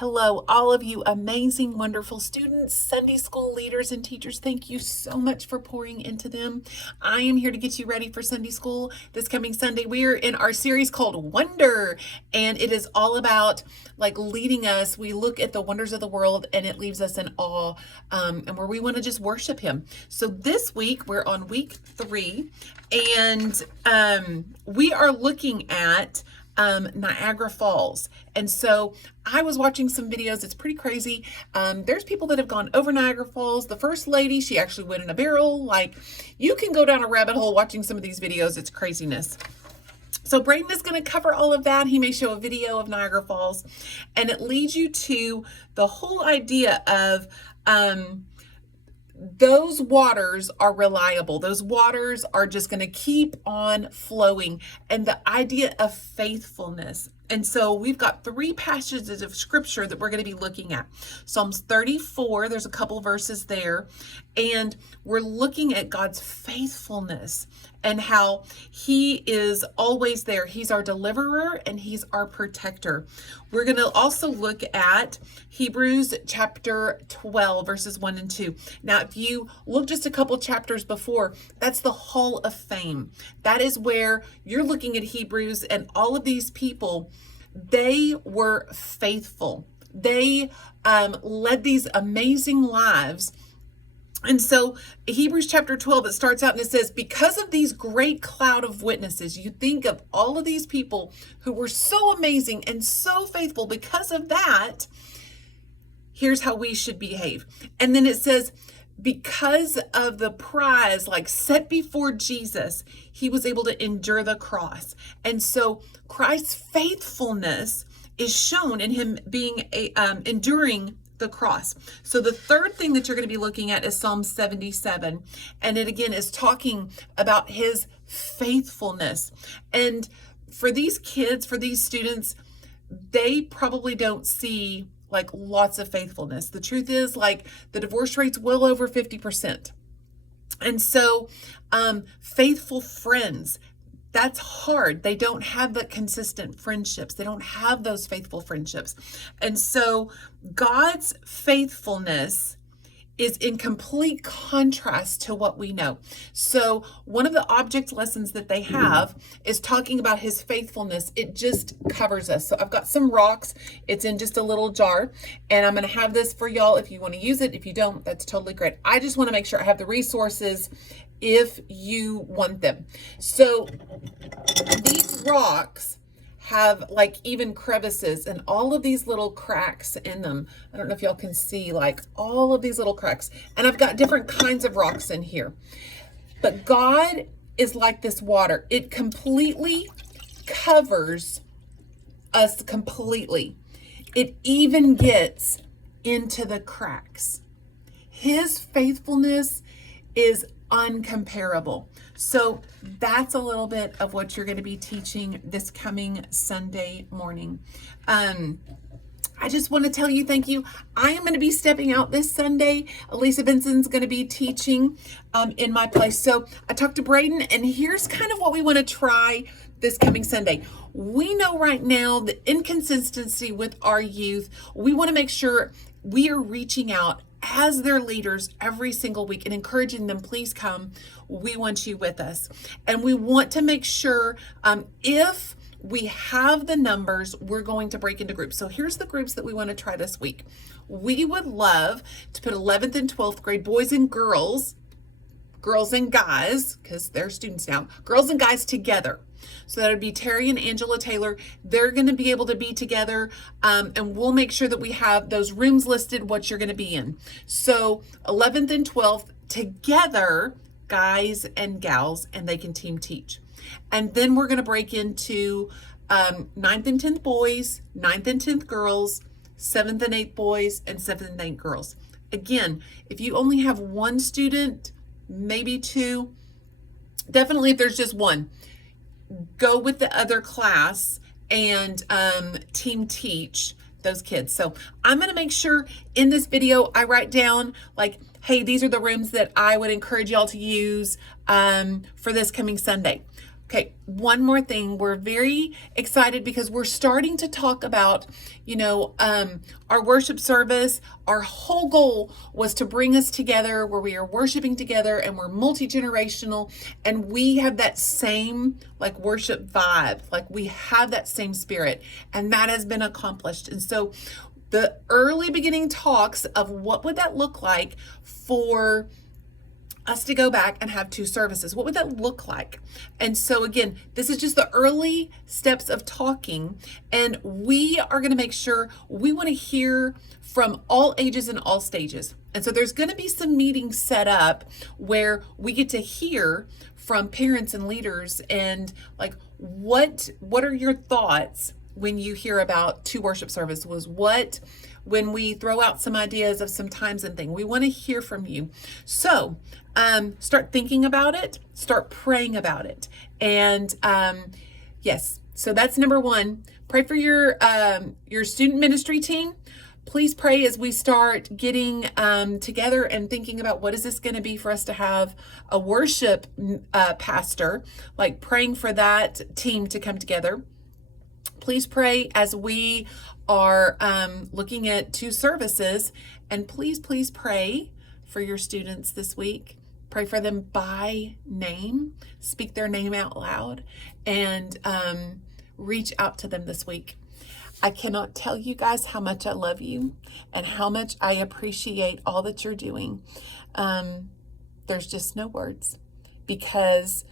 Hello, all of you amazing, wonderful students, Sunday school leaders, and teachers. Thank you so much for pouring into them. I am here to get you ready for Sunday school this coming Sunday. We are in our series called Wonder, and it is all about leading us. We look at the wonders of the world, and it leaves us in awe, and where we want to just worship Him. So this week, we're on week 3, and we are looking at Niagara Falls. And so I was watching some videos. It's pretty crazy. There's people that have gone over Niagara Falls. The first lady, she actually went in a barrel. You can go down a rabbit hole watching some of these videos. It's craziness. So Braden is going to cover all of that. He may show a video of Niagara Falls, and it leads you to the whole idea of those waters are reliable. Those waters are just going to keep on flowing, and the idea of faithfulness. And so we've got 3 passages of scripture that we're going to be looking at. Psalms 34, there's a couple verses there, and we're looking at God's faithfulness and how He is always there. He's our deliverer and He's our protector. We're going to also look at Hebrews chapter 12, verses 1 and 2. Now, if you look just a couple chapters before, that's the Hall of Fame. That is where you're looking at Hebrews, and all of these people, they were faithful. They led these amazing lives. And so Hebrews chapter 12, it starts out and it says, because of these great cloud of witnesses, you think of all of these people who were so amazing and so faithful. Because of that, here's how we should behave. And then it says, because of the prize set before Jesus, He was able to endure the cross. And so Christ's faithfulness is shown in Him being enduring the cross. So the third thing that you're going to be looking at is Psalm 77. And it again is talking about His faithfulness. And for these kids, for these students, they probably don't see lots of faithfulness. The truth is the divorce rate's well over 50%. And so faithful friends, that's hard. They don't have the consistent friendships. They don't have those faithful friendships. And so God's faithfulness is in complete contrast to what we know. So one of the object lessons that they have is talking about His faithfulness. It just covers us. So I've got some rocks. It's in just a little jar, and I'm going to have this for y'all if you want to use it. If you don't, that's totally great. I just want to make sure I have the resources if you want them. So these rocks have even crevices and all of these little cracks in them. I don't know if y'all can see all of these little cracks. And I've got different kinds of rocks in here. But God is like this water. It completely covers us completely. It even gets into the cracks. His faithfulness is uncomparable. So that's a little bit of what you're going to be teaching this coming Sunday morning. I just want to tell you thank you. I am going to be stepping out this Sunday. Elisa Benson's going to be teaching in my place. So I talked to Braden, and here's kind of what we want to try this coming Sunday. We know right now the inconsistency with our youth. We want to make sure we are reaching out as their leaders every single week and encouraging them, please come. We want you with us. And we want to make sure if we have the numbers, we're going to break into groups. So here's the groups that we want to try this week. We would love to put 11th and 12th grade boys and girls and guys, because they're students now, girls and guys together. So that would be Terry and Angela Taylor. They're going to be able to be together, and we'll make sure that we have those rooms listed, what you're going to be in. So 11th and 12th together, guys and gals, and they can team teach. And then we're going to break into 9th and 10th boys, 9th and 10th girls, 7th and 8th boys, and 7th and 8th girls. Again, if you only have one student, maybe 2, definitely if there's just one, go with the other class and team teach those kids. So I'm going to make sure in this video I write down hey, these are the rooms that I would encourage y'all to use for this coming Sunday. Okay, one more thing. We're very excited because we're starting to talk about, our worship service. Our whole goal was to bring us together where we are worshiping together and we're multi-generational and we have that same like worship vibe. Like we have that same spirit and that has been accomplished. And so the early beginning talks of what would that look like for us to go back and have 2 services. What would that look like? And so again, this is just the early steps of talking, and we are going to make sure we want to hear from all ages and all stages. And so there's going to be some meetings set up where we get to hear from parents and leaders and like what are your thoughts when you hear about 2 worship services? When we throw out some ideas of some times and things, we want to hear from you. So start thinking about it, start praying about it. And yes, so that's number 1. Pray for your student ministry team. Please pray as we start getting together and thinking about what is this going to be for us to have a worship pastor, like praying for that team to come together. Please pray as we are looking at 2 services, and please pray for your students this week. Pray for them by name, speak their name out loud, and reach out to them this week. I cannot tell you guys how much I love you and how much I appreciate all that you're doing. There's just no words, because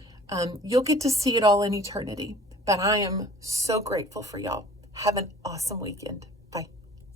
you'll get to see it all in eternity. But I am so grateful for y'all. Have an awesome weekend.